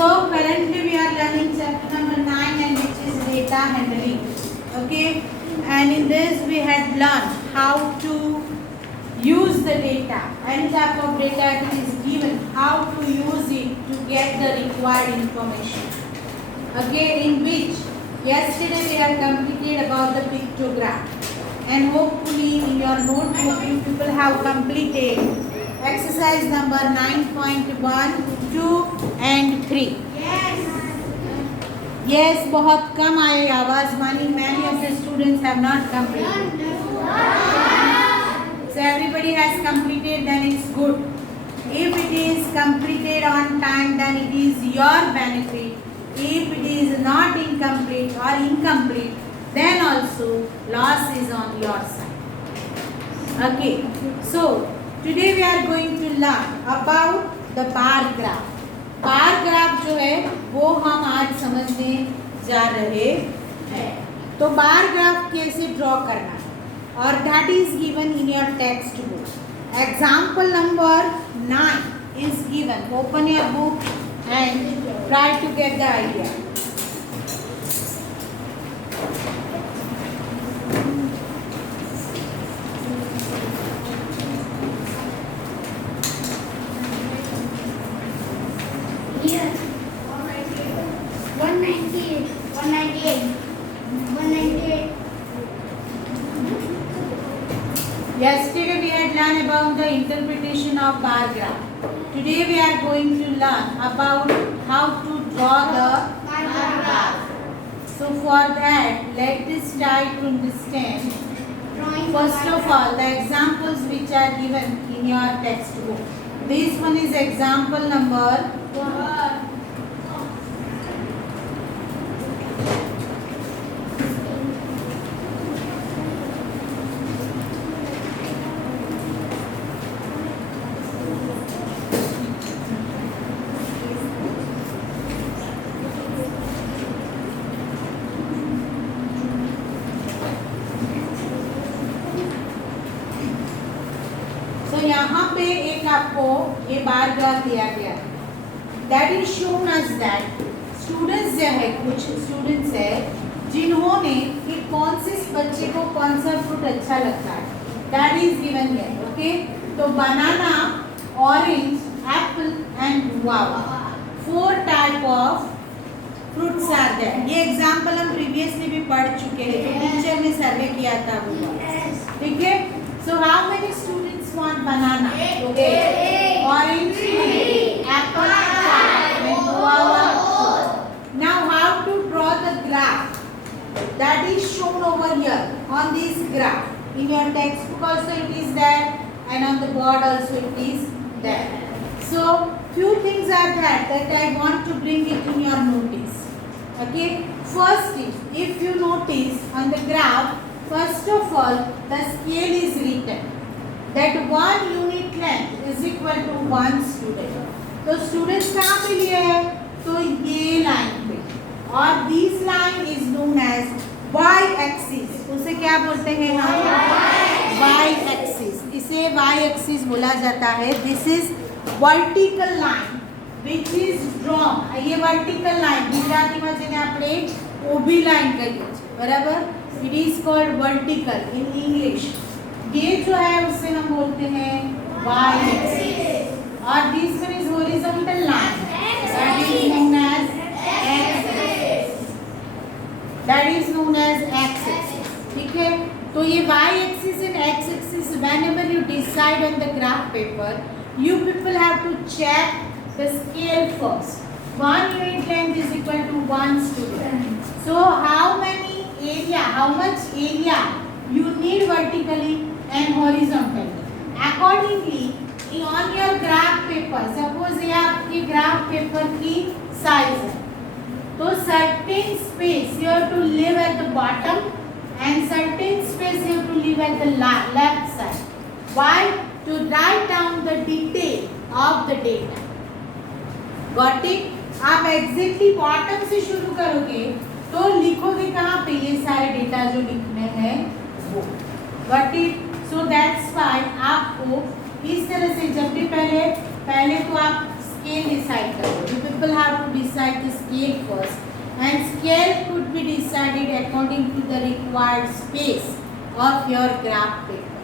So currently we are learning chapter number 9 and which is data handling. Okay, and in this we had learned how to use the data. Any type of data that is given, how to use it to get the required information. Okay, in which yesterday we have completed about the pictogram, and hopefully in your notebook you people have completed exercise number 9.1, 2 and 3. Yes, बहुत कम आए आवाज मानी. Many of the students have not completed. So everybody has completed, then it's good. If it is completed on time, then it is your benefit. If it is not incomplete or incomplete, then also loss is on your side. Okay, so today we are going to learn about the bar graph. Bar graph जो है वो हम आज समझने जा रहे हैं. तो बार ग्राफ कैसे ड्रॉ करना है, और that is given in your textbook. Example number 9 is given. Open your book and try to get the idea. Yesterday we had learned about the interpretation of bar graph. Today we are going to learn about how to draw the bar graph. So for that, let us try to understand first of all the examples which are given in your textbook. This one is example number 1. यहाँ पे एक आपको ये bar graph दिया गया है. That is shown us that students जो है, कुछ स्टूडेंट्स है जिन्होंने कि कौन से बच्चे को कौन सा फ्रूट अच्छा लगता है. That is given here. Okay, तो banana, orange, apple and guava, 4 type of fruits are there. ये एग्जांपल हम प्रीवियसली भी पढ़ चुके हैं, जो टीचर ने सर्वे किया था वो. ठीक है. So how many students want banana? Okay. Orange 3, apple 5, and guava 4. Now how to draw the graph? That is shown over here on this graph. In your textbook also it is there, and on the board also it is there. So few things are there that I want to bring it in your notice. Okay. First is, if you notice on the graph, first of all, the scale is written that 1 unit length is equal to 1 student. तो students कहाँ पे लिए है? तो ये line पे, और this line is known as y axis. उसे क्या बोलते हैं हम? y axis. इसे y axis बोला जाता है. This is vertical line which is drawn. ये vertical line ગુજરાતી માં જેને આપણે ઊભી લાઈન કહીએ છીએ, બરાબર? It is called vertical in English. ये जो है उससे हम बोलते हैं y axis, और this one is horizontal line that is known as x axis. That is known as x axis. ठीक है. तो ये y axis and x axis, whenever you decide on the graph paper, you people have to check the scale first. 1 unit length is equal to 1 student. So how much area you need vertically and horizontally. Accordingly, on your graph paper, suppose ये आपके graph paper की size है, तो certain space you have to leave at the bottom and certain space you have to leave at the left side. Why? To write down the detail of the data. Got it? आप exactly bottom से शुरू करोगे तो लिखोगे कहाँ पे? ये सारे डेटा जो लिखने हैं वो. Got it? So that's why आपको इस तरह से जब भी पहले तो आप scale decide करो. You people have to decide decide the scale first, and scale could be decided according to the required space of your graph paper.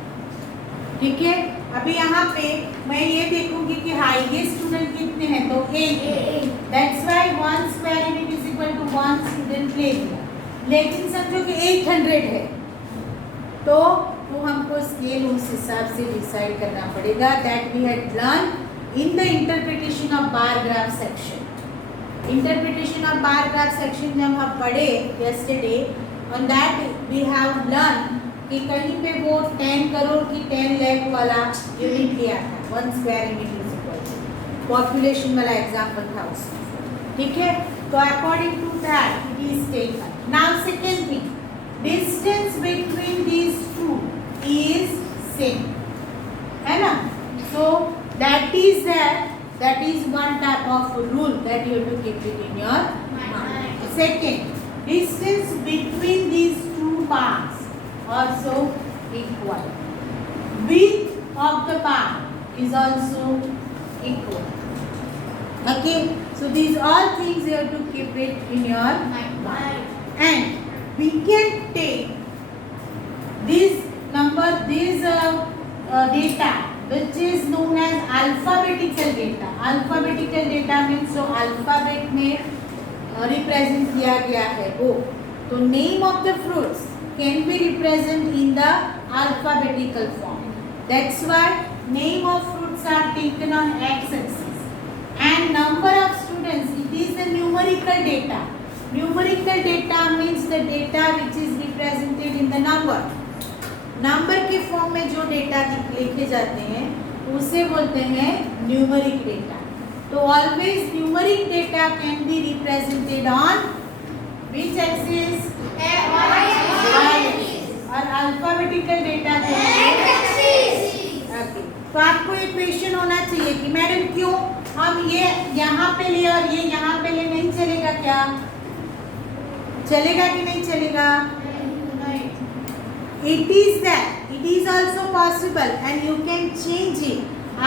ठीक है, अभी यहाँ पे मैं ये देखूंगी कि हाईएस्ट स्टूडेंट कितने हैं, तो 8. That's why 1 square unit is equal to 1 student ले लिया. लेकिन समझो कि 800 है, तो हमको स्केल उस हिसाब से डिसाइड करना पड़ेगा. That we had learn in the interpretation of bar graph section. Interpretation of bar graph section जब हम पढ़े yesterday, on that we have learn कि कहीं पे वो 10 करोड़ की 10 लाख वाला यूनिट लिया था. 1 square unit is equal to population वाला एग्जांपल था उसमें. ठीक है, तो according to that it is taken. Now second thing, distance between these two is same, है ना. So that is one type of rule that you have to keep it in your mind. Second, distance between these two bars also equal. Width of the bar is also equal. Okay, so these all things you have to keep it in your mind. And we can take this number, this data which is known as alphabetical data. Alphabetical data means so alphabet में represent किया गया है वो. तो name of the fruits can be represented in the alphabetical form. That's why name of fruits are taken on x-axis, and number of students, it is the numerical data. Numerical data means the data which is represented in the number. Number के form में जो data लिखे जाते हैं उसे बोलते हैं numeric data. तो always numeric data can be represented on which axis? और अल्फाबेटिकल डेटा ओके. तो आपको एक क्वेश्चन होना चाहिए कि मैडम क्यों हम ये यहाँ पे ले और ये यहाँ पे ले, नहीं चलेगा क्या? चलेगा कि नहीं चलेगा? It is that, it is also possible and you can change it.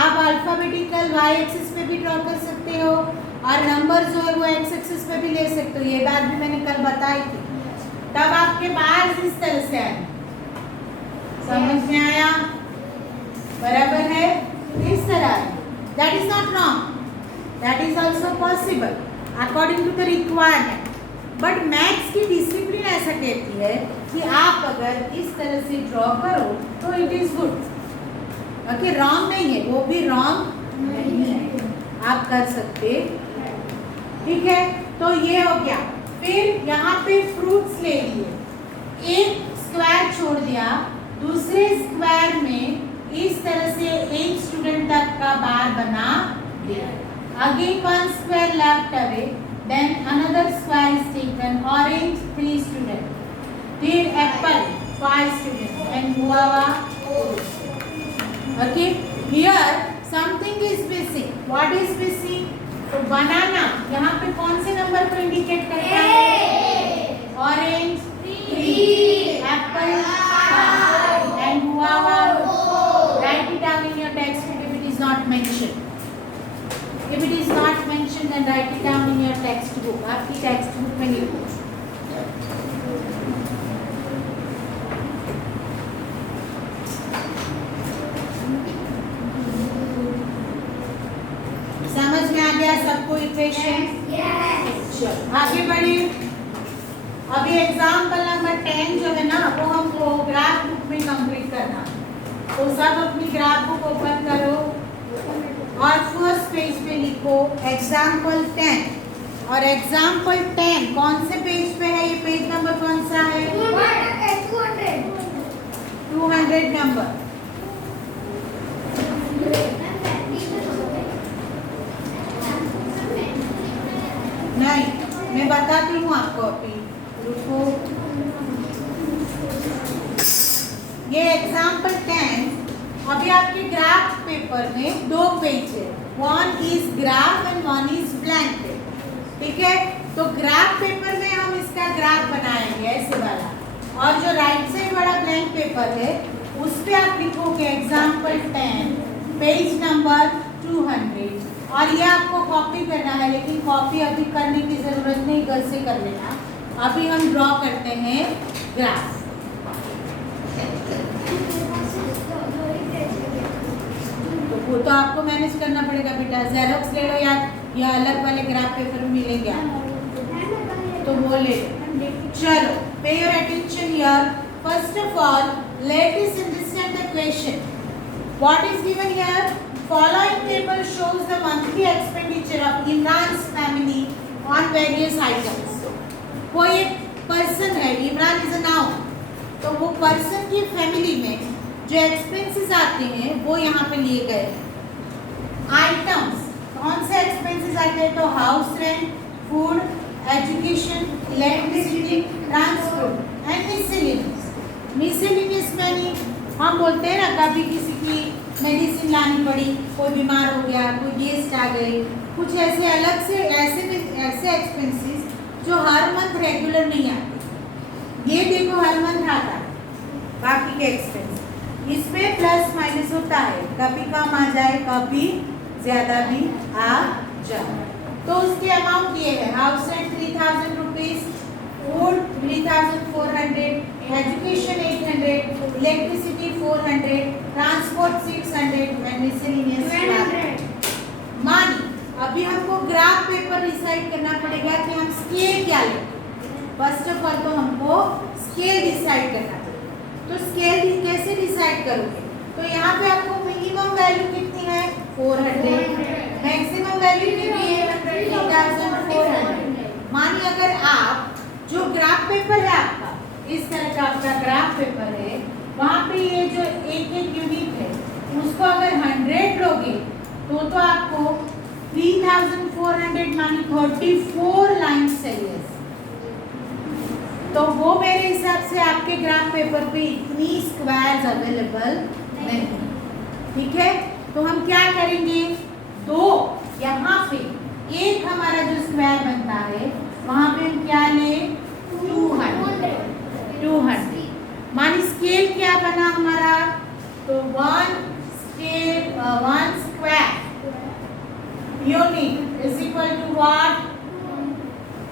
आप अल्फाबेटिकल y एक्सिस पे भी ड्रॉ कर सकते हो और नंबर जो है वो x एक्सिस पे भी ले सकते हो. ये बात भी मैंने कल बताई थी. तब आपके बार इस तरह से आए. समझ में आया? बराबर है, इस तरह. That is not wrong, that is also possible according to the requirement. But maths की डिसिप्लिन ऐसा कहती है कि आप अगर इस तरह से ड्रॉ करो तो it is good. Okay, wrong नहीं है, वो भी रॉन्ग नहीं है, आप कर सकते. ठीक है, तो ये हो गया. फिर यहाँ पे फ्रूट्स ले लिए, एक स्क्वायर छोड़ दिया, दूसरे स्क्वायर में इस तरह से एक स्टूडेंट तक का बार बना दिया. Again 1 square left away, then another square is taken. Orange 3 students, then apple 5 students, and guava 4. Okay, here something is missing. What is missing? तो बनाना यहाँ पे कौन से नंबर को इंडिकेट करता है? Orange 3, Apple 5, and guava 4. Right it down in your text book if it is not mentioned. If it is not mentioned, then write it down in your text book. आपकी text book में लिखो. समझ में आ गया सबको equation? चलो आगे बढ़े. अभी एग्जाम्पल नंबर 10 जो है ना वो हमको ग्राफ बुक में कंप्लीट करना. तो सब अपनी ग्राफ बुक ओपन करो और फर्स्ट पेज पे लिखो एग्जाम्पल 10. और एग्जाम्पल 10 कौन से पेज पे है? ये पेज नंबर कौन सा है? 200 नंबर. नहीं, मैं बताती हूँ आपको. अभी रुको. ये एग्जाम्पल 10 अभी आपके ग्राफ पेपर में 2 पेज है. 1 is graph and 1 is blank paper. ठीक है, तो ग्राफ पेपर में हम इसका ग्राफ बनाएंगे ऐसे वाला, और जो राइट साइड वाला ब्लैंक पेपर है उस पे आप लिखोगे एग्जाम्पल 10 पेज नंबर 200. और ये आपको कॉपी करना है, लेकिन कॉपी अभी करने की ज़रूरत नहीं, घर से कर लेना। अभी हम ड्रॉ करते हैं ग्राफ। वो तो आपको मैनेज करना पड़ेगा बेटा, जेरोक्स ले लो या अलग वाले ग्राफ पेपर में मिलेंगे आपको, तो वो ले लो। चलो, पे your attention here. First of all let us understand the question. What is given here? Following table shows the monthly expenditure of Imran's family on various items. कोई एक पर्सन है, इमरान इज अ नाउन, तो वो person की family में जो expenses आते हैं वो यहाँ पे लिए गए हैं। आइटम्स, कौन से एक्सपेंसेस आते हैं? तो house rent, food, education, electricity, transport and miscellaneous. Miscellaneous मैंने हम बोलते हैं ना, कभी किसी की मेडिसिन लानी पड़ी, कोई बीमार हो गया, कोई गेस्ट आ गए, कुछ ऐसे अलग से ऐसे एक्सपेंसेस जो हर मंथ रेगुलर नहीं आते। ये देखो हर मंथ आता है, बाकी के एक्सपेंस इसमें प्लस माइनस होता है, कभी कम आ जाए, कभी ज़्यादा भी आ जाए। तो उसके अमाउंट ये है, house rent 3000 rupees, food 3400, education 800, electricity 400, transport 600 and miscellaneous 200। मानी अभी हमको ग्राफ पेपर डिसाइड करना पड़ेगा कि हम स्केल क्या लें। फर्स्ट ऑफ ऑल तो हमको स्केल डिसाइड करना पड़ेगा। तो स्केल कैसे डिसाइड करोगे? तो यहाँ पे आपको मिनिमम वैल्यू कितनी है? 400, मैक्सिमम वैल्यू कितनी है? 3400। मानिए अगर आप जो ग्राफ पेपर है आपका, इस तरह का आपका ग्राफ पेपर है, वहाँ पे ये जो एक एक यूनिट है उसको अगर 100 लोगे तो आपको 3400 मानी 34 लाइन्स चाहिए। तो वो मेरे हिसाब से आपके ग्राफ पेपर पे इतनी स्क्वायर्स अवेलेबल नहीं, ठीक है? तो हम क्या करेंगे, दो यहाँ पे एक हमारा जो स्क्वायर बनता है वहाँ पे हम क्या लें? 200। मानी स्केल क्या बना हमारा? तो 1 square unit is equal to what?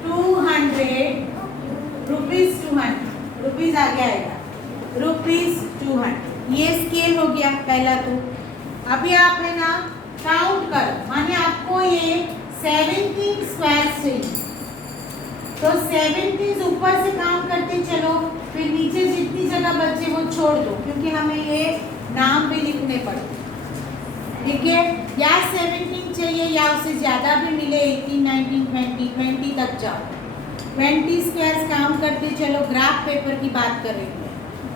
200 rupees. 200 rupees आगे आएगा, रुपीज 200। ये स्केल हो गया पहला। तो अभी आप है ना काउंट करो, माने आपको ये 17 स्क्वायर चाहिए, तो 17 ऊपर से काउंट करते चलो, फिर नीचे जितनी जगह बचे वो छोड़ दो, क्योंकि हमें ये नाम भी लिखने पड़ते, ठीक है? या 17 चाहिए या उससे ज़्यादा भी मिले, 18, 19, 20 तक जाओ। 20 स्क्वायर्स काउंट करते चलो। ग्राफ पेपर की बात करेंगे,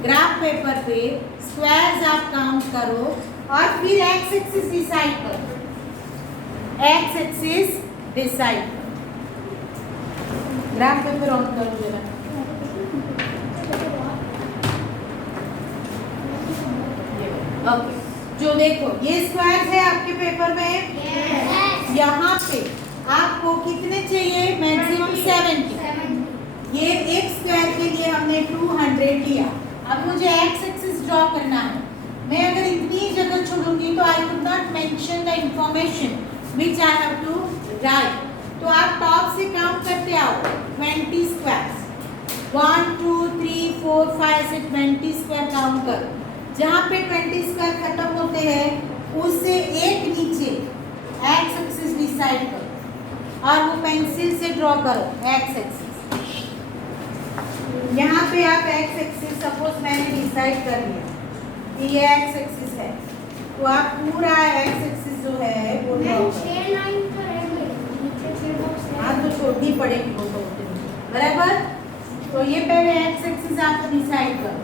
ग्राफ पेपर पे स्क्वायर्स आप काउंट करो और फिर एक्स एक्सिस डिसाइड करो। एक्स एक्सिस डिसाइड करो। ग्राफ पेपर ऑन करो जरा। ओके, जो देखो ये स्क्वायर्स है आपके पेपर में। यहाँ पे आपको कितने चाहिए? मैक्सिमम 70। ये एक स्क्वायर के लिए हमने 200 लिया। अब मुझे एक्स एक्सिस ड्रॉ करना है। मैं अगर इतनी जगह छोड़ूंगी तो I could not mention the information which I have to write. तो आप टॉप से काउंट करते आओ 20 स्क्वायर्स, 1 2 3 4 5 से 20 स्क्वायर काउंट करो। जहाँ पे 20 स्क्वायर खत्म होते हैं उससे एक नीचे एक्स एक्सिस डिसाइड करो और वो पेंसिल से ड्रॉ करो एक्स एक्सिस। यहाँ पे आप एक्स एक्सिस सपोज मैंने डिसाइड कर लिया कि ये एक्स एक्सिस है, तो आप पूरा एक्स एक्सिस जो है वो ड्रॉ करो। हाँ, तो छोड़नी पड़ेगी वो तो, बराबर। तो ये पहले एक्स एक्सिस आप डिसाइड करो।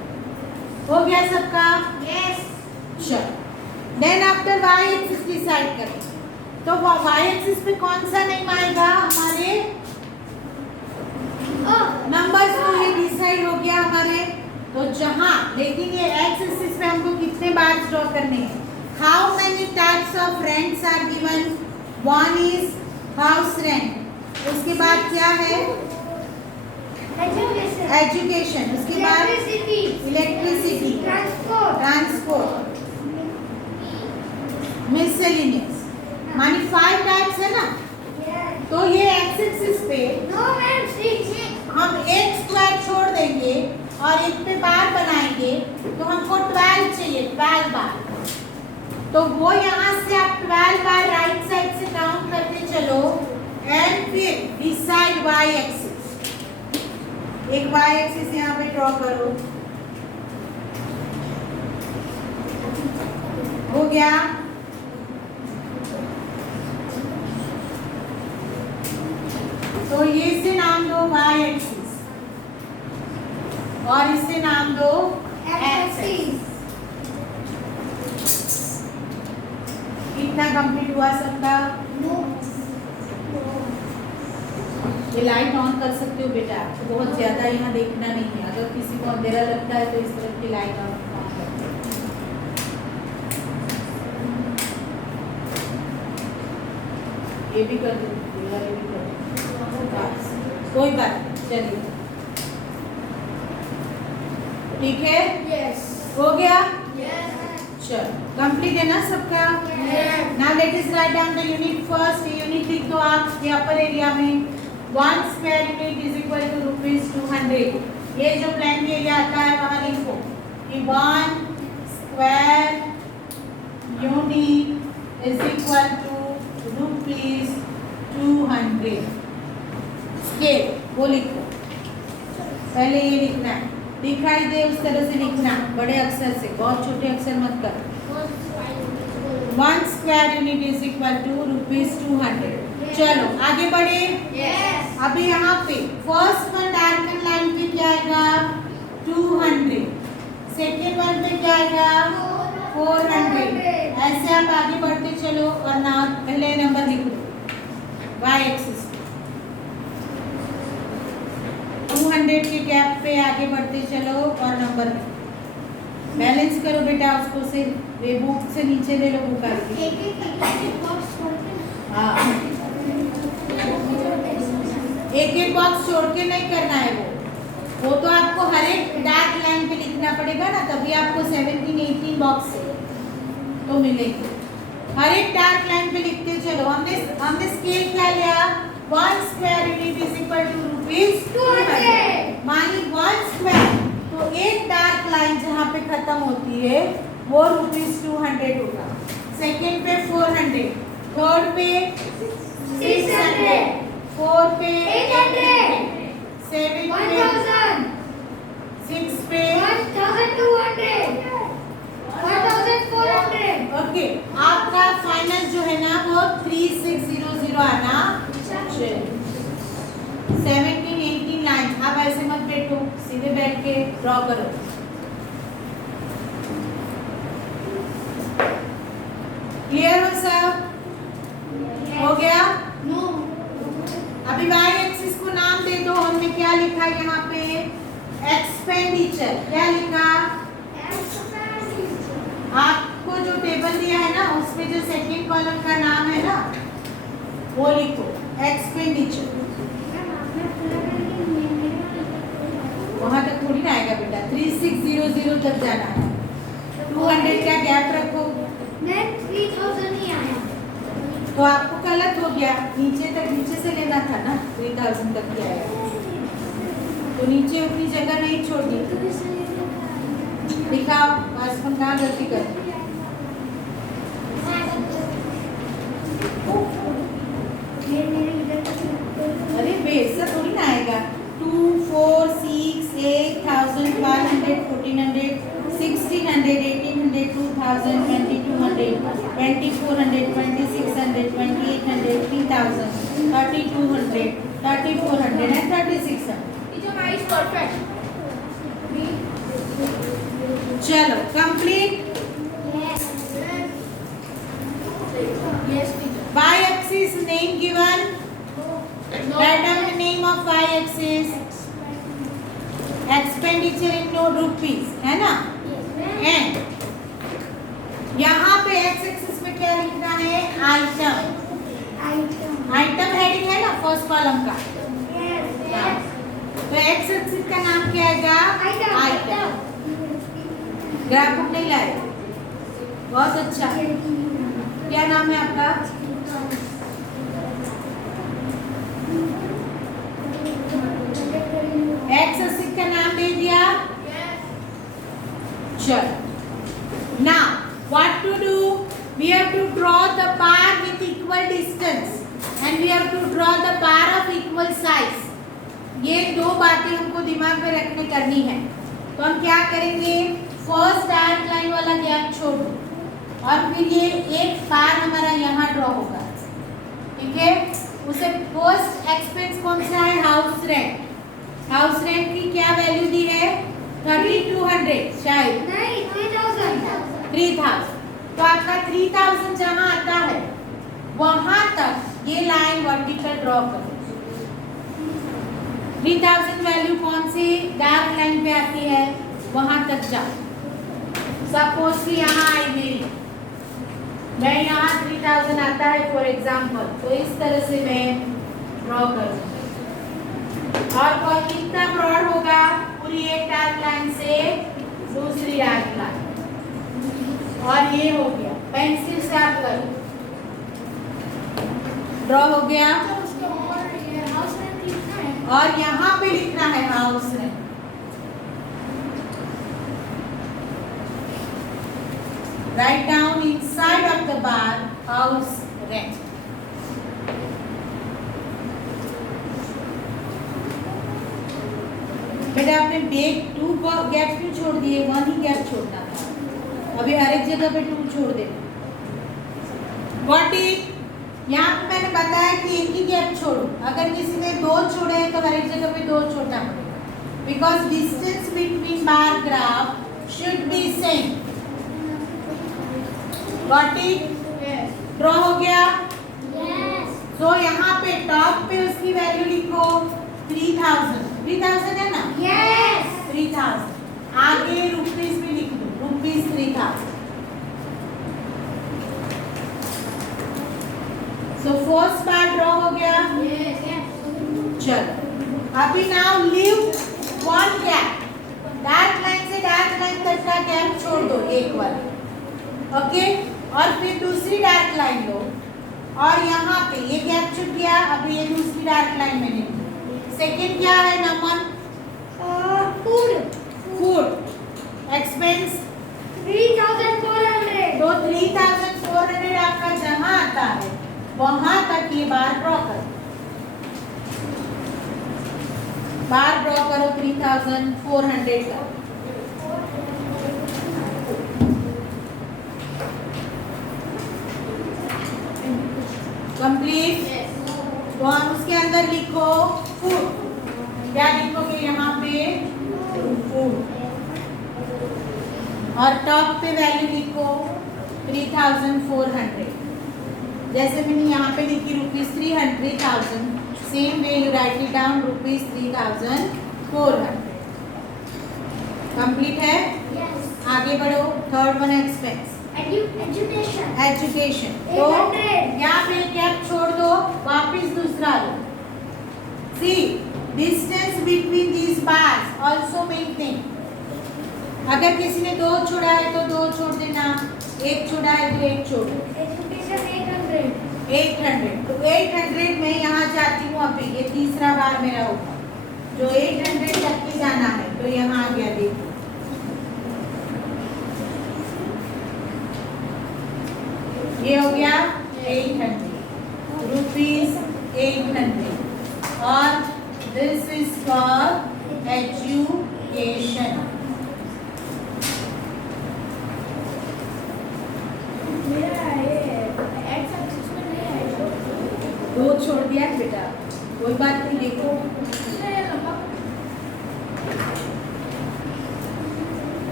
हो गया सबका? यस। चलो, then after Y axis decide करें। तो वाई एक्सिस पे कौन सा नेम आएगा? हमारे नंबर्स। तो ये डिसाइड हो गया हमारे। तो जहाँ, लेकिन ये एक्स एक्सिस पे हमको कितने बार ड्रॉ करने हैं? How many types of rents are given? One is house rent, उसके बाद क्या है? एजुकेशन, उसके बाद इलेक्ट्रिसिटी, ट्रांसपोर्ट, मिसलेनियस, मानी 5 टाइप्स है ना, तो ये एक्स एक्सिस पे हम एक स्क्वायर छोड़ देंगे और एक पे बार बनाएंगे, तो हमको 12 चाहिए, 12 बार। तो वो यहाँ से आप 12 बार राइट साइड से काउंट करते चलो एंड फिर डिसाइड वाई एक्सिस। एक वाई एक्सिस यहाँ पे ड्रॉ करो, हो गया। तो ये इसे नाम दो वाई एक्सिस और इसे नाम दो एक्स एक्सिस। कितना कंप्लीट हुआ सबका? ये लाइट ऑन कर सकते हो बेटा, तो बहुत ज्यादा यहाँ देखना नहीं है। अगर किसी को अंधेरा लगता है तो इस तरफ की लाइट ऑन कर। ये भी कर दो, ये वाले भी कर दो, कोई बात नहीं, चलिए ठीक है। Yes. हो गया? Yes. चलो कंप्लीट है ना सबका? Now let us write down the unit first. Unit लिख दो आप ये अपर एरिया में। 1 square unit is equal to ₹200। ये जो प्लान एरिया आता है वहां लिखो कि 1 square unit is equal to ₹200। Scale वो लिखो, पहले ये लिखना है, दिखाई दे उस तरह से लिखना, बड़े अक्षर से, बहुत छोटे अक्षर मत कर। 1 square unit is equal to ₹200। चलो आगे बढ़े। Yes. अभी यहाँ पे फर्स्ट वन डायरेक्ट लाइन पे क्या आएगा? 200। सेकेंड वन पे क्या आएगा? 400। ऐसे आप आगे बढ़ते चलो और ना पहले नंबर लिख लो वाई एक्सिस 200 के गैप पे आगे बढ़ते चलो और नंबर बैलेंस करो बेटा उसको से वे बुक से नीचे ले लो बुक आगे। हाँ एक एक बॉक्स छोड़ के नहीं करना है वो तो आपको हर एक डार्क लाइन पे लिखना पड़ेगा ना, तभी आपको 17-18 बॉक्स तो मिलेगी। हर एक डार्क लाइन पे लिखते चलो। हमने स्केल क्या लिया? 1 square unit is equal to ₹200। मानी 1 स्क्वायर, तो एक डार्क लाइन जहाँ पे खत्म होती है वो ₹200 होगा। सेकेंड पे 400, थर्ड पे 600, फोर्थ पे 800, 7 पे 1000, 6 पे 1200, 1400। ओके, आपका फाइनल जो है ना वो 3600 आना चाहिए। 17-18 लाइन। आप ऐसे मत बैठो, सीधे बैठ के ड्रॉ करो। क्लियर हो सब? हो गया? No. अभी वाई एक्सिस को नाम दे दो। हमने क्या लिखा यहाँ पे? एक्सपेंडिचर। क्या लिखा? आपको जो टेबल दिया है ना उसमें जो सेकंड कॉलम का नाम है ना वो लिखो एक्सपेंडिचर। वहां तक थोड़ी ना आएगा बेटा, 3600 तक जाना है। 200 का गैप रखो। 3000 ही आया तो आपको गलत हो गया, नीचे से लेना था ना, 3000 तक ही आया। तो नीचे उतनी जगह नहीं छोड़नी। दिखाओ बस हम कहाँ गलती कर। अरे बेसा थोड़ी ना आएगा। 2, 4, 6, 8, 1000, 1200, 1400, 1600, 1800, 2000, 2200, 2400, 2600, 2800, 3000, 3200, 3400 and 3600। is perfect. चलो complete. Yes, teacher. Y axis name given. No. Write down the name of Y axis. Expenditure in ₹, है ना? And यहाँ पे X axis में क्या लिखना है? आइटम। आइटम हेडिंग है ना फर्स्ट कॉलम का। तो X axis का नाम क्या आएगा? आइटम। ग्राफ बुक नहीं लाए? बहुत अच्छा। क्या नाम है आपका? चलो now what to do, we have to draw the bar with equal distance and we have to draw the bar of equal size. ये दो बातें हमको दिमाग में रखने करनी है. तो हम क्या करेंगे, फर्स्ट डार्क लाइन वाला गैप छोड़ दो और फिर ये एक बार हमारा यहाँ ड्रॉ होगा. ठीक है, उसे फर्स्ट एक्सपेंस कौन सा है, हाउस रेंट. हाउस रेंट की क्या वैल्यू दी है, 3200 शायद नहीं 3000. 3000. तो आपका 3000 जहाँ आता है वहां तक ये लाइन वर्टिकल ड्रॉ करो. 3000 वैल्यू कौन सी डार्क लाइन पे आती है, वहां तक जाओ. सपोज कि यहाँ आई मेरी, मैं यहाँ 3000 आता है फॉर एग्जाम्पल, तो इस तरह से मैं ड्रॉ करूँगा. और कितना ब्रॉड होगा, पूरी एक डार्क लाइन से दूसरी डार्क लाइन. और ये हो गया, पेंसिल से आप करो, ड्रॉ हो गया. और यहाँ पे लिखना है house rent. Write down inside of the bar house rent. बेटा आपने बेग 2 गैप क्यों छोड़ दिए, 1 ही गैप छोड़ना था. अभी हर एक जगह पे 2 छोड़ देना. व्हाट इज, यहाँ पे मैंने बताया कि एक ही गैप छोड़ो. अगर किसी ने 2 छोड़े हैं तो हर एक जगह पे 2 छोड़ना पड़ेगा, because distance between bar graph should be same. What is, draw हो गया. सो यहाँ पे टॉप पे उसकी वैल्यू लिखो 3000. 3000 है ना, 3000. आगे रुपीस भी लिख दो, rupees 3000. So first part draw हो गया. चलो अभी now leave 1 gap. Dark line से डार्क लाइन तक का गैप छोड़ दो, एक वाला. ओके, और फिर दूसरी डार्क लाइन लो और यहाँ पे ये गैप छूट गया. अभी ये दूसरी डार्क लाइन मैंने ली. सेकेंड क्या है नमन, फूड एक्सपेंस 3400. तो 3400 आपका जहाँ आता है वहां तक ये बार ड्रॉ करो. बार ड्रॉ करो 3400 का. कंप्लीट. तो हम उसके अंदर लिखो फूड. क्या लिखोगे यहाँ पे, फूड. और टॉप पे वैल्यू लिखो 3400. जैसे मैंने यहाँ पे लिखी ₹300,000, same way you write it down ₹3,400. Complete है. आगे बढ़ो. Third one expense education. तो यहाँ पे गैप छोड़ दो, वापिस दूसरा लो. See distance between these bars also maintain. अगर किसी ने 2 छोड़ा है तो 2 छोड़ देना, 1 छोड़ा है तो 1 छोड़ दो. 800. तो 800 में यहाँ जाती हूँ. अभी ये तीसरा बार मेरा होगा जो 800 तक के जाना है. तो यहाँ आ गया, देखो ये हो गया 800 रुपीज 800. और दिस इज फॉर एजुकेशन. दो छोड़ दिया बेटा, कोई बात नहीं. देखो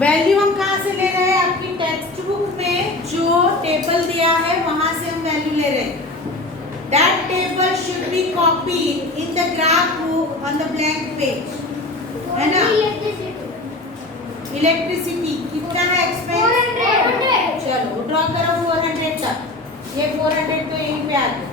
वैल्यू हम कहाँ से ले रहे हैं, आपकी टेक्स्ट बुक में जो टेबल दिया है वहां से हम वैल्यू ले रहे हैं. That table should be copied in the graph book on the blank page. है ना. इलेक्ट्रिसिटी कितना है एक्सपेंस, 400. चलो ड्रॉ करो 400 तक. ये 400 तो यहीं पे आ गया.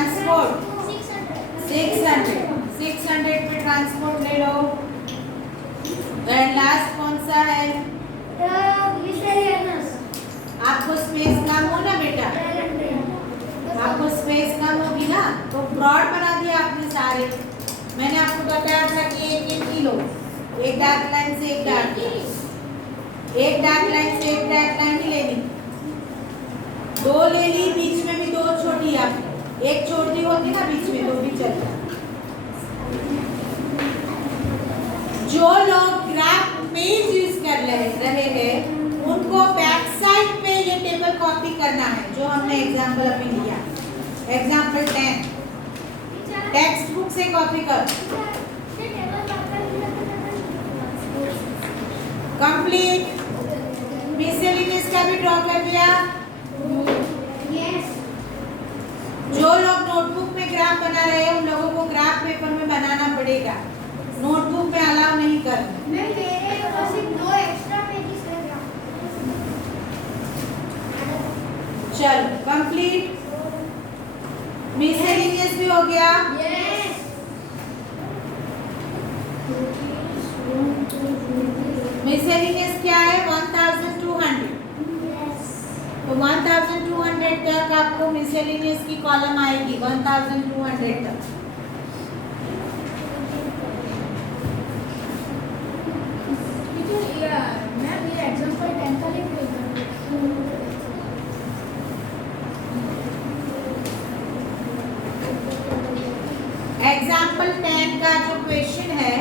ट्रांसपोर्ट 600 600 पे ट्रांसपोर्ट ले लो। एंड लास्ट कौन सा है? miscellaneous आपको स्पेस कम हो ना बेटा, आपको स्पेस कम होगी ना, तो ब्रॉड बना दिया आपने सारे। मैंने आपको बताया था कि एक एक ही लो, एक डार्क लाइन से एक डार्क लाइन, एक डार्क लाइन से एक डार्क लाइन ही लेनी। दो ले ली, बीच में भी दो छोड़ी आपने, एक छोड़ दी होगी ना बीच में, तो भी चलता। जो लोग ग्राफ पेज यूज कर रहे हैं उनको बैक साइड पे ये टेबल कॉपी करना है, जो हमने एग्जांपल अभी लिया, एग्जांपल 10 टेक्स्ट बुक से कॉपी कर। कंप्लीट। मिसलेनियस का भी ड्रॉ कर दिया। जो लोग नोटबुक में ग्राफ बना रहे हैं उन लोगों को ग्राफ पेपर में बनाना पड़ेगा, नोटबुक में अलाउ नहीं करना। चलो कंप्लीट। मिसलेनियस भी हो गया। मिसलेनियस क्या है? 1200। तो 1200 तक आपको मिसलेनियस की कॉलम आएगी, 1200 तक। एग्जाम्पल 10 का जो क्वेश्चन है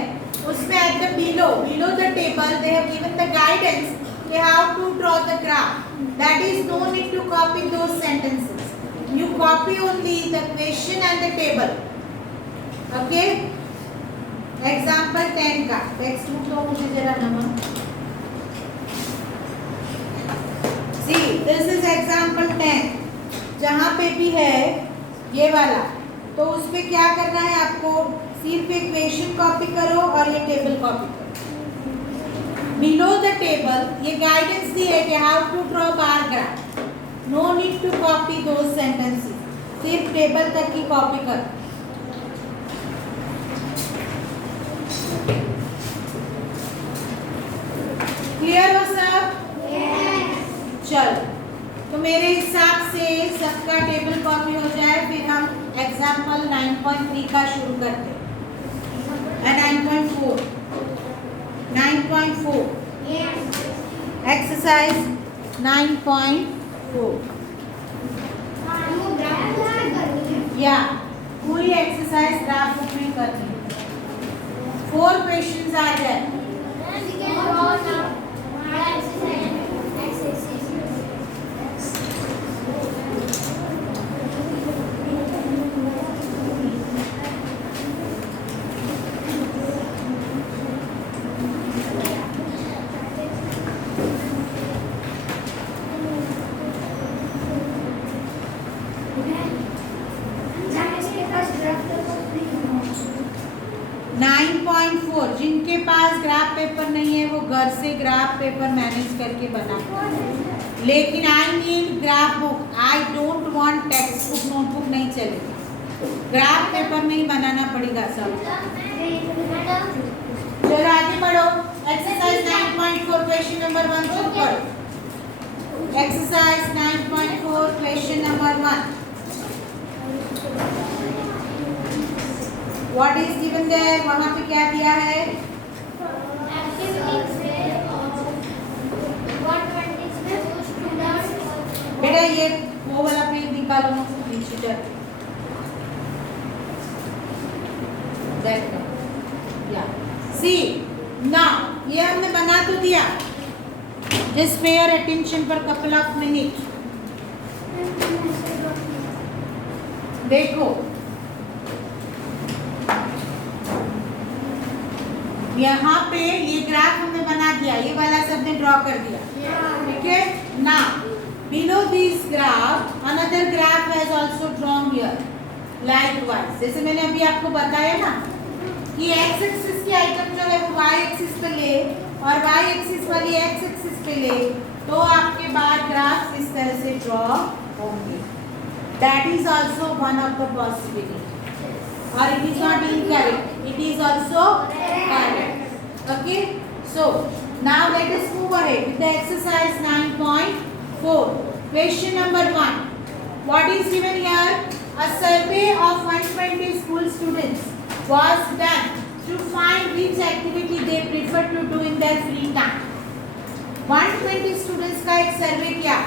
उसमें at the below the table they have given the guidance कि how to draw the graph, that is no need to copy those sentences, you copy only the question and the table. Okay, example 10 का text book लो मुझे जरा Naman. See this is example 10, जहाँ पे भी है ये वाला, तो उसमें क्या करना है आपको? सिर्फ इक्वेशन कॉपी करो और ये टेबल कॉपी करो। बिलो द टेबल ये गाइडेंस दी है कि how to draw bar graph, no need to copy those sentences, सिर्फ टेबल तक की कॉपी करो। क्लियर हो सब? चलो, तो मेरे हिसाब से सबका टेबल कॉपी हो जाए, फिर हम एग्जाम्पल 9.3 का शुरू करते हैं। 9.4 एक्सरसाइज 9.4 या पूरी एक्सरसाइज ग्राफ बुक में करनी है। 4 क्वेश्चंस आ जाए। जिनके पास ग्राफ पेपर नहीं है वो घर से ग्राफ पेपर मैनेज करके बना, लेकिन I need graph book, I don't want text book, notebook नहीं चलेगी, ग्राफ पेपर में ही बनाना पड़ेगा सब। चलो आगे बढ़ो। एक्सरसाइज 9.4 क्वेश्चन नंबर 1 शुरू करो। Exercise 9.4 question number 1। What is given there? वहाँ पे क्या दिया है? बेटा ये वो वाला पेज निकालो नीचे तक। See now ये हमने बना तो दिया। Just pay your attention for couple of minutes. देखो यहाँ पे ये ग्राफ हमने बना दिया, ये वाला सबने ड्रॉ कर दिया, ठीक है ना। Below this graph another graph has also drawn here likewise. जैसे मैंने अभी आपको बताया ना कि एक्स एक्सिस की आइटम जो है वो वाई एक्सिस पे ले और वाई एक्सिस वाली एक्स एक्सिस पे ले, तो आपके बार ग्राफ इस तरह से ड्रॉ होंगे। That is also one of the possibility. Or it is not incorrect. It is also correct. Okay. So now let us move ahead with the exercise 9.4. Question number 1. What is given here? A survey of 120 school students was done to find which activity they prefer to do in their free time. 120 students का एक सर्वे किया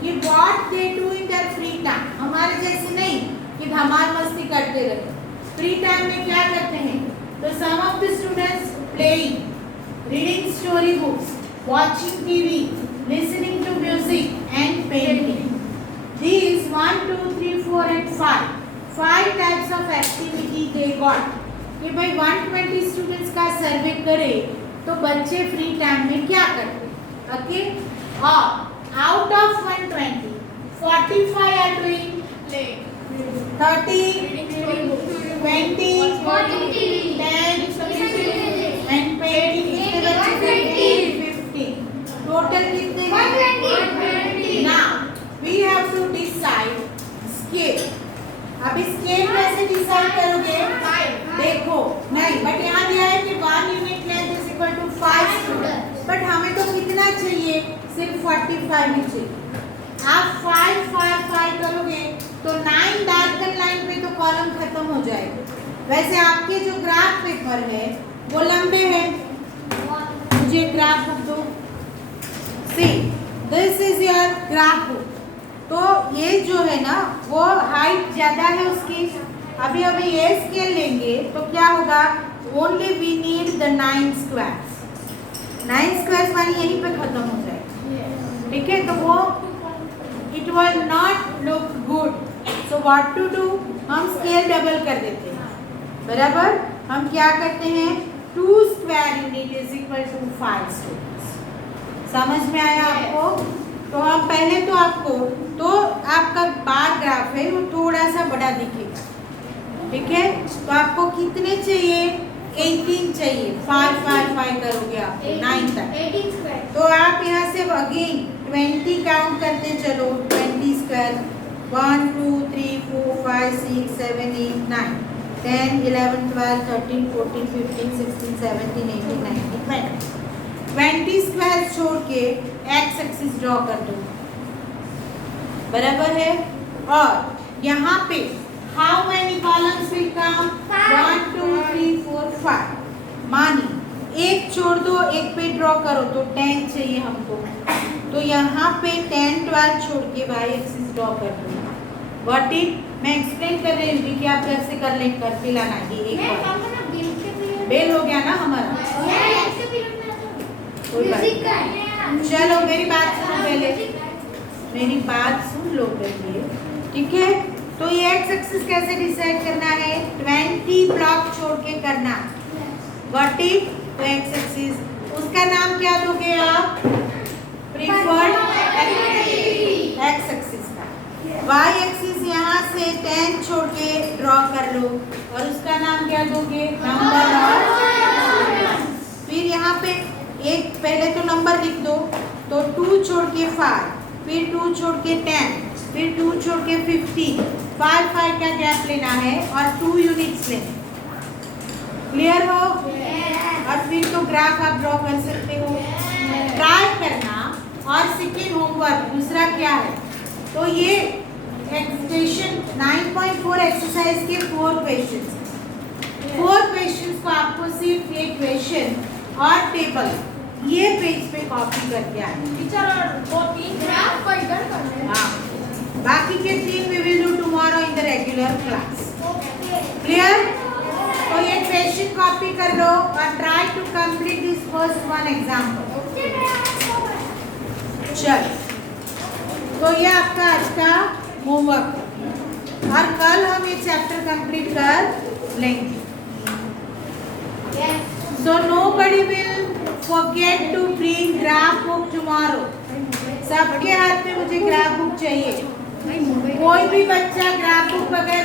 कि what they do in their free time. हमारे जैसे नहीं कि धमाल मस्ती करते रहे. फ्री टाइम में क्या करते हैं? तो some of the students playing, reading story books, watching TV, listening to music and painting. These 1, 2, 3, 4 and 5 types of activity they got. कि भाई 120 स्टूडेंट्स का सर्वे करे तो बच्चे फ्री टाइम में क्या करते? ओके. और out of 120 45 are doing play, 30 20 10 and painting. कितने बच्चे करते? 15. टोटल कितने? 120. Now we have to decide scale. अभी स्केल कैसे डिसाइड करोगे? देखो नहीं, बट यहाँ दिया है कि 1 unit length is equal to 5 student. But हमें तो कितना चाहिए? सिर्फ 45 ही चाहिए. आप 5 5 5 करोगे तो 9 डार्कन लाइन पे तो कॉलम खत्म हो जाएगा. वैसे आपके जो ग्राफ पेपर है वो लंबे हैं. मुझे ग्राफ बुक दो. सी this is your graph book. तो ये जो है ना वो हाइट ज़्यादा है उसकी. अभी ये स्केल लेंगे तो क्या होगा? Only we need the 9 squares. 9 squares मानी यहीं पे खत्म हो जाएगा. ठीक है. तो वो it will not look good. So what to do? हम स्केल डबल कर देते हैं. बराबर. हम क्या करते हैं? 2 square unit is equal to 5 students. समझ में आया आपको? तो हम पहले तो आपका बार ग्राफ है वो थोड़ा सा बड़ा दिखेगा. ठीक है. तो आपको कितने चाहिए? 18 चाहिए. 5 5 5 करोगे आप 9 तक. तो आप यहाँ से अगेन 20 काउंट करते चलो. 20 स्क्वायर 1 2 3 4 5 6 7 8 9 10 11 12 13 14 15 16 17 18 19 20 स्क्वायर छोड़ के एक्स एक्सिस ड्रॉ कर दो. बराबर है. और यहाँ पे how many columns will come? 1 2 3 4 5. मानी एक छोड़ दो, एक पे ड्रॉ करो तो 10 चाहिए हमको. तो यहाँ पे 10 12 छोड़ के वाई एक्सिस ड्रॉ कर दो. What it? मैं एक्सप्लेन कर रही हूँ कि आप घर से करके लाना. ये एक बेल हो गया ना हमारा. कोई बात. चलो मेरी बात सुनो पहले. मेरी बात सुन लो पहले. ठीक है. तो ये एक्स एक्सिस कैसे डिसाइड करना है? 20 ब्लॉक छोड़ के करना. What if? तो एक्स एक्सिस उसका नाम क्या दोगे आप? प्रीफर्ड एक्स एक्सिस का. वाई एक्सिस यहाँ से 10 छोड़ के ड्रॉ कर लो और उसका नाम क्या दोगे? Number of. फिर यहाँ पे एक पहले तो नंबर लिख दो. तो 2 छोड़ के 5, फिर 2 छोड़ के 10, फिर 2 छोड़ के 15. 5 5 का गैप लेना है और 2 यूनिट्स लेने. क्लियर हो? और फिर तो ग्राफ आप ड्रॉ कर सकते हो. ट्राई करना. और सेकेंड होमवर्क दूसरा क्या है? तो ये क्वेश्चन 9.4 एक्सरसाइज के 4 क्वेश्चन. 4 क्वेश्चन को आपको सिर्फ एक क्वेश्चन और टेबल ये पेज पे कॉपी करके आए. टीचर और 2-3 ग्राफ को इधर करना है. हाँ. बाकी के 3 we will do tomorrow in the regular class. Clear? तो ये क्वेश्चन कॉपी कर लो और try to complete this first one example. चल. तो ये आपका आज का होमवर्क और कल हम ये चैप्टर कंप्लीट कर लेंगे. So nobody will forget to bring graph book tomorrow. सबके हाथ में मुझे ग्राफ बुक चाहिए. कोई भी बच्चा ग्राफ बुक बगैर